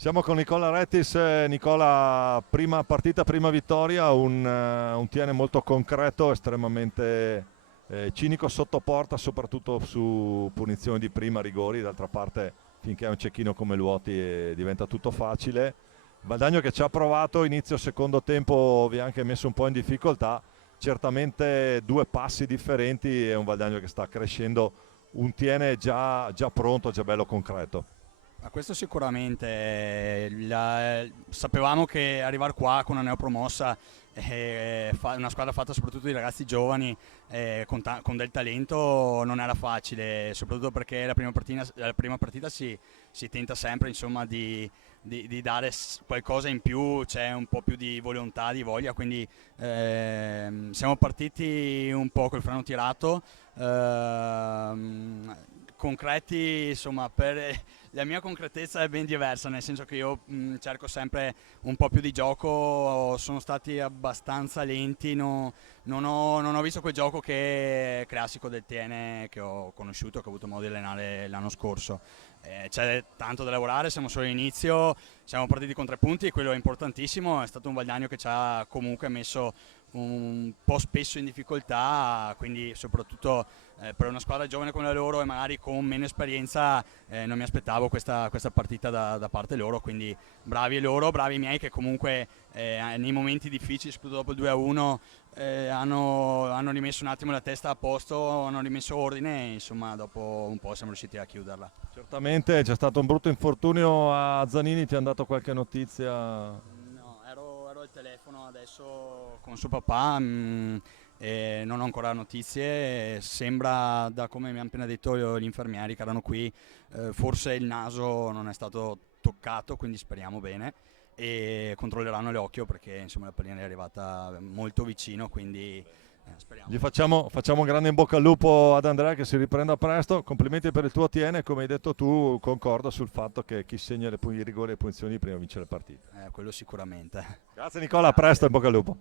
Siamo con Nicola Rettis. Nicola, prima partita, prima vittoria, un TN molto concreto, estremamente cinico sotto porta, soprattutto su punizioni di prima, rigori. D'altra parte, finché è un cecchino come Luoti diventa tutto facile. Valdagno che ci ha provato, inizio secondo tempo vi ha anche messo un po' in difficoltà. Certamente due passi differenti e un Valdagno che sta crescendo, un TN già pronto, già bello concreto. Ma questo sicuramente, sapevamo che arrivare qua con una neopromossa, una squadra fatta soprattutto di ragazzi giovani con del talento non era facile, soprattutto perché la prima partita si tenta sempre insomma, di dare qualcosa in più, c'è un po' più di volontà, di voglia, quindi siamo partiti un po' col freno tirato, concreti insomma la mia concretezza è ben diversa, nel senso che io cerco sempre un po' più di gioco, sono stati abbastanza lenti, non ho visto quel gioco che è classico del TN che ho conosciuto, che ho avuto modo di allenare l'anno scorso. C'è tanto da lavorare, siamo solo all'inizio, siamo partiti con 3 punti e quello è importantissimo, è stato un Valdagno che ci ha comunque messo un po' spesso in difficoltà, quindi soprattutto per una squadra giovane come la loro e magari con meno esperienza non mi aspettavo questa partita da parte loro, quindi bravi loro, bravi i miei che comunque nei momenti difficili, soprattutto dopo il 2-1, hanno rimesso un attimo la testa a posto, hanno rimesso ordine e insomma dopo un po' siamo riusciti a chiuderla. Certamente c'è stato un brutto infortunio a Zanini, ti hanno dato qualche notizia? No, ero al telefono adesso con suo papà, e non ho ancora notizie, sembra da come mi hanno appena detto gli infermieri che erano qui, forse il naso non è stato toccato, quindi speriamo bene e controlleranno l'occhio perché insomma la pallina è arrivata molto vicino, quindi speriamo. Facciamo un grande in bocca al lupo ad Andrea che si riprenda presto. Complimenti per il tuo TN, come hai detto tu, concordo sul fatto che chi segna i rigori e le punizioni prima vince le partite. Quello sicuramente. Grazie Nicola, a presto, Grazie. in bocca al lupo.